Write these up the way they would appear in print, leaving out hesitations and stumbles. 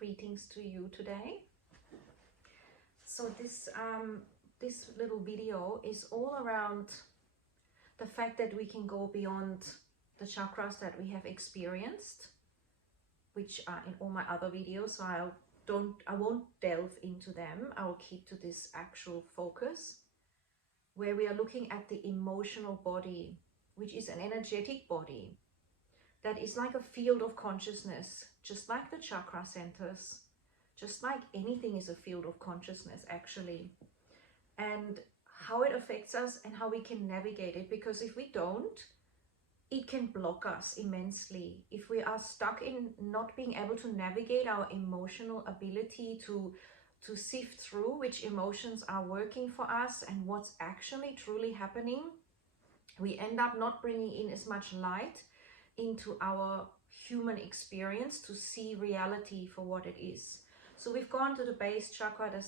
Greetings to you today. So this little video is all around the fact that we can go beyond the chakras that we have experienced, which are in all my other videos, so I won't delve into them. I will keep to this actual focus where we are looking at the emotional body, which is an energetic body that is like a field of consciousness, just like the chakra centers, just like anything is a field of consciousness actually, and how it affects us and how we can navigate it, because if we don't, it can block us immensely. If we are stuck in not being able to navigate our emotional ability to sift through which emotions are working for us and what's actually truly happening, we end up not bringing in as much light into our human experience to see reality for what it is. So we've gone to the base chakra, the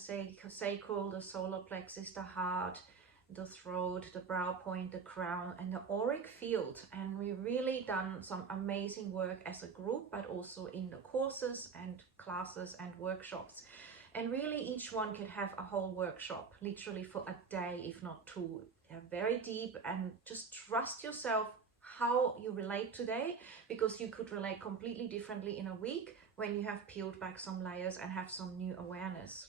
sacral, the solar plexus, the heart, the throat, the brow point, the crown, and the auric field. And we've really done some amazing work as a group, but also in the courses and classes and workshops. And really each one can have a whole workshop, literally for a day, if not two. Very deep, and just trust yourself how you relate today, because you could relate completely differently in a week when you have peeled back some layers and have some new awareness.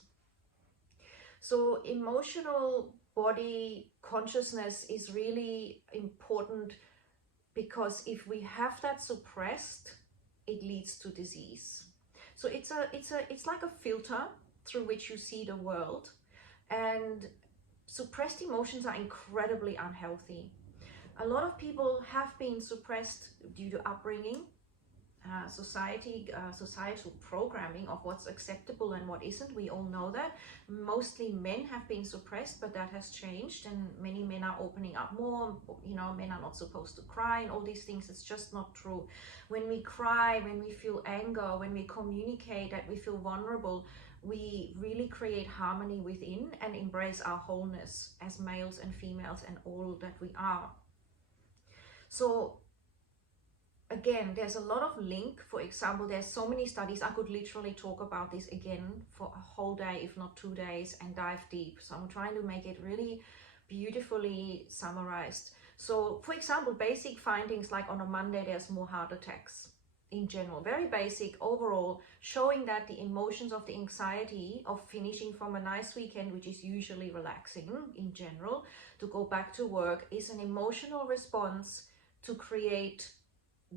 So emotional body consciousness is really important, because if we have that suppressed, it leads to disease. So it's like a filter through which you see the world, and suppressed emotions are incredibly unhealthy. A lot of people have been suppressed due to upbringing, societal programming of what's acceptable and what isn't. We all know that. Mostly men have been suppressed, but that has changed, and many men are opening up more. You know, men are not supposed to cry and all these things. It's just not true. When we cry, when we feel anger, when we communicate that we feel vulnerable, we really create harmony within and embrace our wholeness as males and females and all that we are. So again, there's a lot of link. For example, there's so many studies. I could literally talk about this again for a whole day, if not 2 days, and dive deep. So I'm trying to make it really beautifully summarized. So for example, basic findings like on a Monday, there's more heart attacks in general. Very basic overall, showing that the emotions of the anxiety of finishing from a nice weekend, which is usually relaxing in general, to go back to work, is an emotional response to create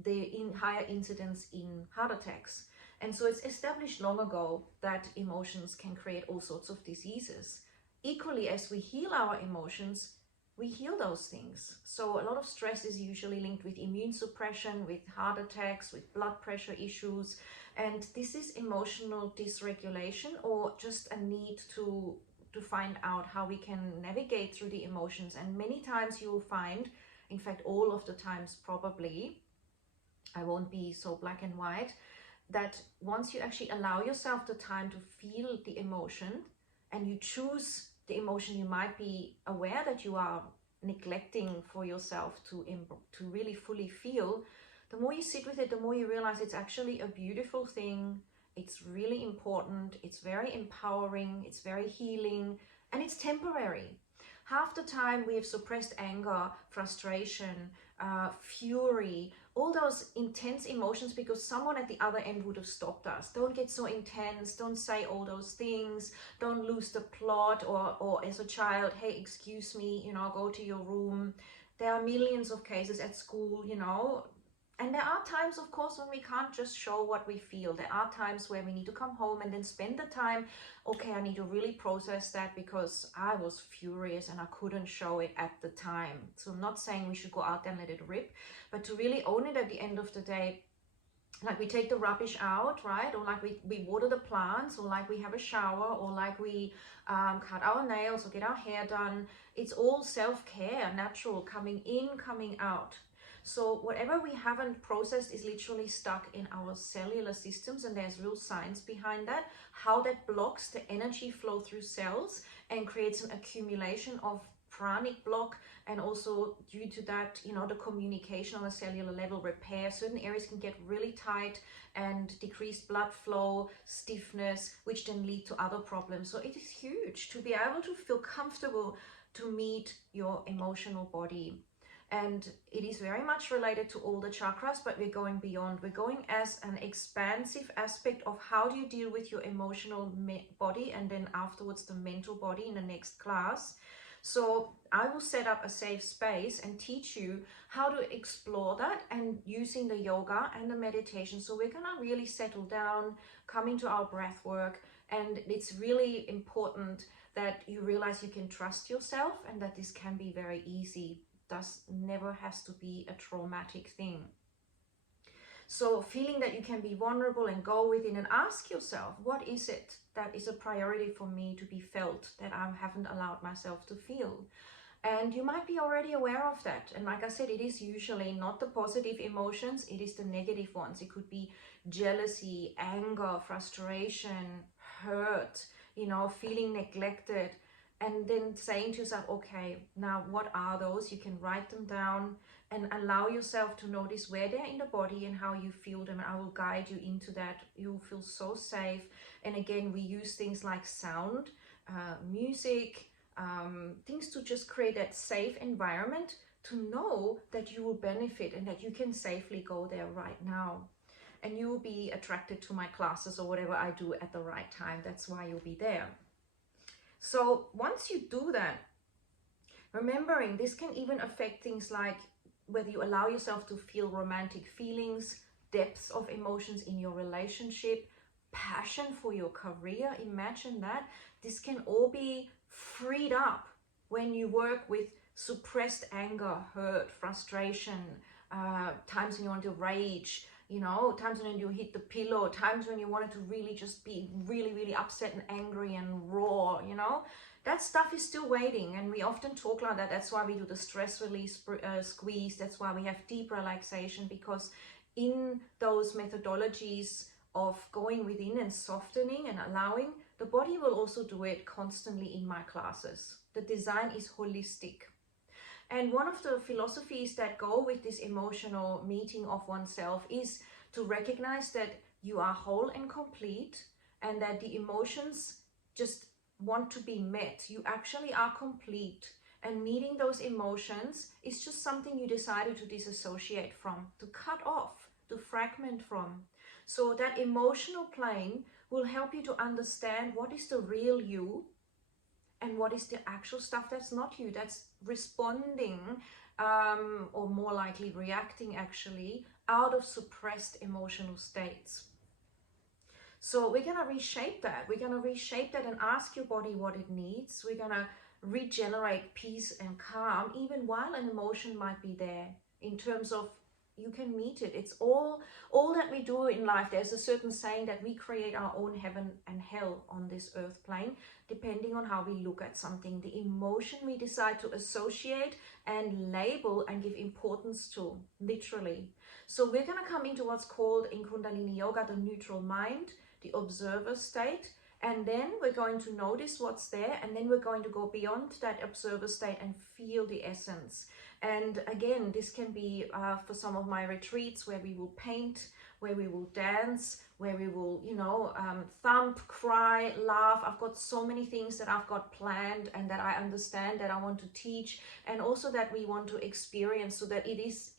the higher incidence in heart attacks. And so it's established long ago that emotions can create all sorts of diseases. Equally, as we heal our emotions, we heal those things. So a lot of stress is usually linked with immune suppression, with heart attacks, with blood pressure issues. And this is emotional dysregulation, or just a need to find out how we can navigate through the emotions. And many times you will find, in fact all of the times probably, I won't be so black and white, that once you actually allow yourself the time to feel the emotion, and you choose the emotion you might be aware that you are neglecting for yourself to really fully feel, the more you sit with it, the more you realize it's actually a beautiful thing. It's really important. It's very empowering. It's very healing, and it's temporary. Half the time we have suppressed anger, frustration, fury, all those intense emotions because someone at the other end would have stopped us. Don't get so intense, don't say all those things, don't lose the plot, or as a child, hey, excuse me, you know, go to your room. There are millions of cases at school, you know, and there are times, of course, when we can't just show what we feel. There are times where we need to come home and then spend the time, okay, I need to really process that because I was furious and I couldn't show it at the time. So I'm not saying we should go out there and let it rip, but to really own it at the end of the day. Like we take the rubbish out, right? Or like we water the plants, or like we have a shower, or like we cut our nails or get our hair done. It's all self-care, natural, coming in, coming out. So whatever we haven't processed is literally stuck in our cellular systems, and there's real science behind that, how that blocks the energy flow through cells and creates an accumulation of pranic block, and also due to that, you know, the communication on a cellular level repair. Certain areas can get really tight and decreased blood flow, stiffness, which then lead to other problems. So it is huge to be able to feel comfortable to meet your emotional body. And it is very much related to all the chakras, but we're going beyond. We're going as an expansive aspect of how do you deal with your emotional body, and then afterwards the mental body in the next class. So I will set up a safe space and teach you how to explore that, and using the yoga and the meditation. So we're gonna really settle down, come into our breath work, and it's really important that you realize you can trust yourself and that this can be very easy. Does never has to be a traumatic thing. So feeling that you can be vulnerable and go within and ask yourself, what is it that is a priority for me to be felt that I haven't allowed myself to feel? And you might be already aware of that. And like I said, it is usually not the positive emotions, it is the negative ones. It could be jealousy, anger, frustration, hurt, you know, feeling neglected. And then saying to yourself, okay, now what are those? You can write them down and allow yourself to notice where they're in the body and how you feel them. And I will guide you into that. You'll feel so safe. And again, we use things like sound, music, things to just create that safe environment to know that you will benefit and that you can safely go there right now. And you will be attracted to my classes or whatever I do at the right time. That's why you'll be there. So once you do that, remembering this can even affect things like whether you allow yourself to feel romantic feelings, depths of emotions in your relationship, passion for your career. Imagine that. This can all be freed up when you work with suppressed anger, hurt, frustration, times when you want to rage, you know, times when you hit the pillow, times when you wanted to really just be really upset and angry and raw, you know, that stuff is still waiting. And we often talk like that. That's why we do the stress release squeeze. That's why we have deep relaxation, because in those methodologies of going within and softening and allowing, the body will also do it constantly in my classes. The design is holistic. And one of the philosophies that go with this emotional meeting of oneself is to recognize that you are whole and complete, and that the emotions just want to be met. You actually are complete, and meeting those emotions is just something you decided to disassociate from, to cut off, to fragment from. So that emotional plane will help you to understand what is the real you, and what is the actual stuff that's not you, that's responding or more likely reacting actually out of suppressed emotional states. So we're going to reshape that. We're going to reshape that and ask your body what it needs. We're going to regenerate peace and calm even while an emotion might be there, in terms of you can meet it. It's all that we do in life. There's a certain saying that we create our own heaven and hell on this earth plane, depending on how we look at something. The emotion we decide to associate and label and give importance to, literally. So we're going to come into what's called in Kundalini Yoga the neutral mind, the observer state. And then we're going to notice what's there, and then we're going to go beyond that observer state and feel the essence. And again, this can be for some of my retreats where we will paint, where we will dance, where we will, you know, thump, cry, laugh. I've got so many things that I've got planned and that I understand that I want to teach, and also that we want to experience, so that it is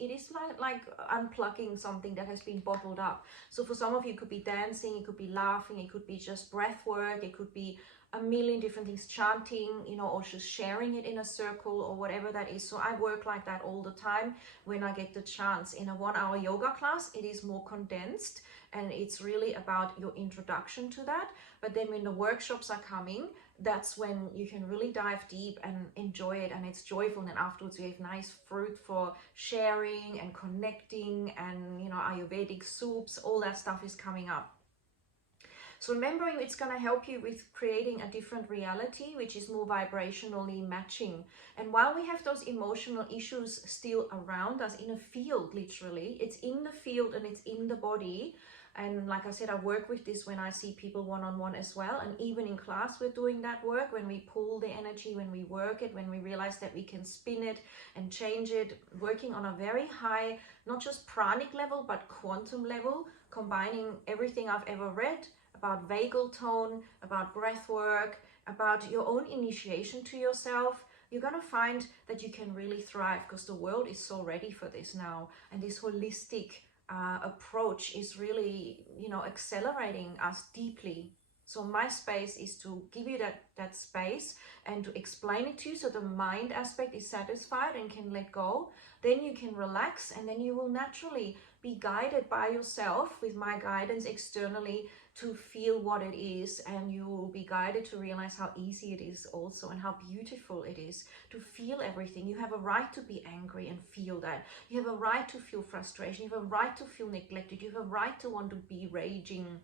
like unplugging something that has been bottled up. So for some of you, it could be dancing, it could be laughing, it could be just breath work, it could be a million different things, chanting, you know, or just sharing it in a circle or whatever that is. So I work like that all the time when I get the chance. In a 1-hour yoga class, it is more condensed, and it's really about your introduction to that. But then when the workshops are coming, that's when you can really dive deep and enjoy it, and it's joyful. And then afterwards we have nice fruit for sharing and connecting, and, you know, Ayurvedic soups, all that stuff is coming up. So remembering, it's going to help you with creating a different reality, which is more vibrationally matching. And while we have those emotional issues still around us in a field, literally, it's in the field and it's in the body. And like I said, I work with this when I see people one-on-one as well. And even in class, we're doing that work when we pull the energy, when we work it, when we realize that we can spin it and change it, working on a very high, not just pranic level, but quantum level, combining everything I've ever read about vagal tone, about breath work, about your own initiation to yourself. You're going to find that you can really thrive, because the world is so ready for this now. And this holistic approach is really, you know, accelerating us deeply. So my space is to give you that space and to explain it to you, so the mind aspect is satisfied and can let go. Then you can relax, and then you will naturally be guided by yourself with my guidance externally to feel what it is, and you will be guided to realize how easy it is also, and how beautiful it is to feel everything. You have a right to be angry and feel that. You have a right to feel frustration. You have a right to feel neglected. You have a right to want to be raging.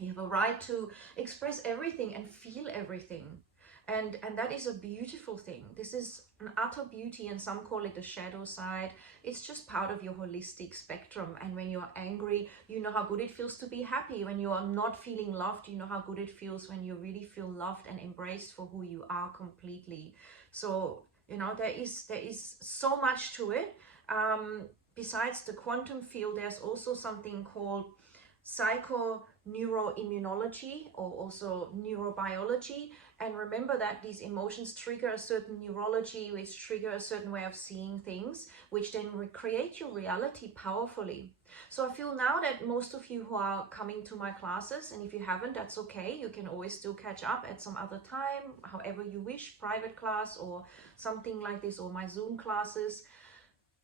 You have a right to express everything and feel everything. And that is a beautiful thing. This is an utter beauty, and some call it the shadow side. It's just part of your holistic spectrum. And when you're angry, you know how good it feels to be happy. When you are not feeling loved, you know how good it feels when you really feel loved and embraced for who you are completely. So, you know, there is so much to it. Besides the quantum field, there's also something called psychoneuroimmunology, or also neurobiology. And remember that these emotions trigger a certain neurology, which trigger a certain way of seeing things, which then recreate your reality powerfully. So I feel now that most of you who are coming to my classes, and if you haven't, that's okay, you can always still catch up at some other time, however you wish, private class or something like this, or my Zoom classes.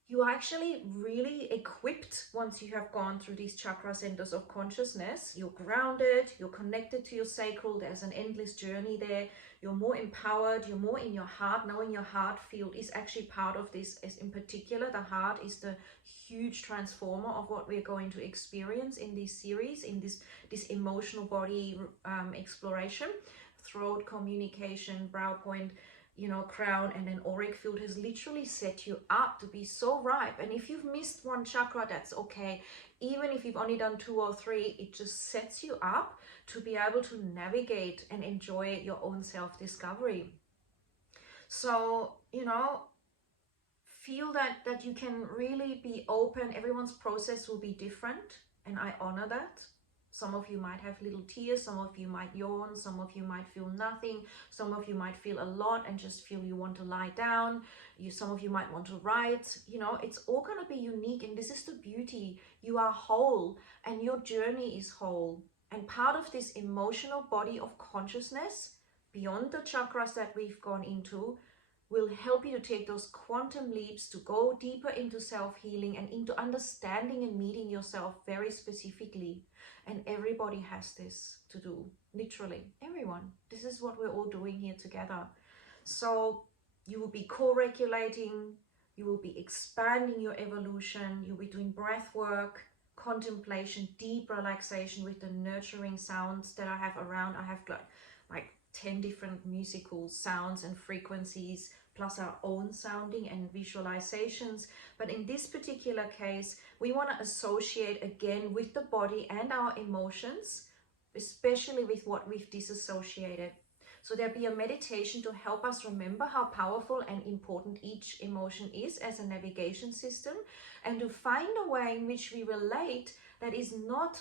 You are actually really equipped once you have gone through these chakra centers of consciousness. You're grounded, you're connected to your sacral, there's an endless journey there. You're more empowered, you're more in your heart. Knowing your heart field is actually part of this, as in particular, the heart is the huge transformer of what we're going to experience in this series, in this emotional body exploration. Throat, communication, brow point, you know, crown, and then auric field has literally set you up to be so ripe. And if you've missed one chakra, that's okay. Even if you've only done 2 or 3, it just sets you up to be able to navigate and enjoy your own self-discovery. So, you know, feel that you can really be open. Everyone's process will be different, and I honor that. Some of you might have little tears, some of you might yawn, some of you might feel nothing, some of you might feel a lot and just feel you want to lie down. Some of you might want to write. You know, it's all going to be unique, and this is the beauty. You are whole, and your journey is whole. And part of this emotional body of consciousness, beyond the chakras that we've gone into, will help you to take those quantum leaps to go deeper into self-healing and into understanding and meeting yourself very specifically. And everybody has this to do, literally, everyone. This is what we're all doing here together. So you will be co-regulating, you will be expanding your evolution, you'll be doing breath work, contemplation, deep relaxation with the nurturing sounds that I have around. I have like 10 different musical sounds and frequencies, plus our own sounding and visualizations. But in this particular case, we want to associate again with the body and our emotions, especially with what we've disassociated. So there'll be a meditation to help us remember how powerful and important each emotion is as a navigation system, and to find a way in which we relate that is not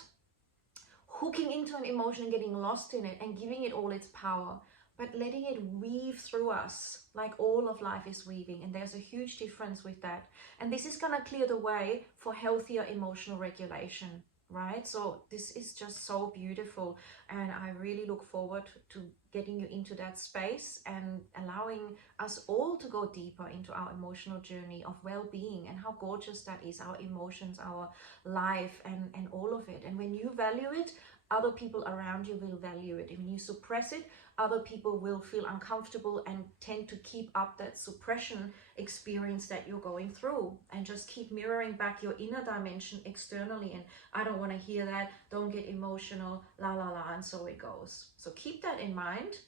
hooking into an emotion and getting lost in it and giving it all its power, but letting it weave through us like all of life is weaving. And there's a huge difference with that. And this is going to clear the way for healthier emotional regulation, right? So this is just so beautiful. And I really look forward to getting you into that space and allowing us all to go deeper into our emotional journey of well-being, and how gorgeous that is, our emotions, our life, and all of it. And when you value it, other people around you will value it. If you suppress it, other people will feel uncomfortable and tend to keep up that suppression experience that you're going through, and just keep mirroring back your inner dimension externally. And I don't want to hear that, don't get emotional, la la la, and so it goes. So keep that in mind,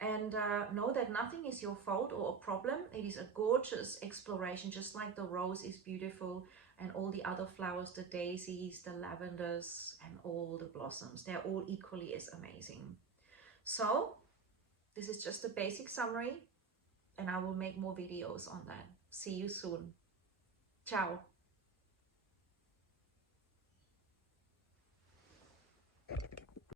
and know that nothing is your fault or a problem. It is a gorgeous exploration, just like the rose is beautiful, and all the other flowers, the daisies, the lavenders, and all the blossoms, they're all equally as amazing. So this is just a basic summary, and I will make more videos on that. See you soon. Ciao.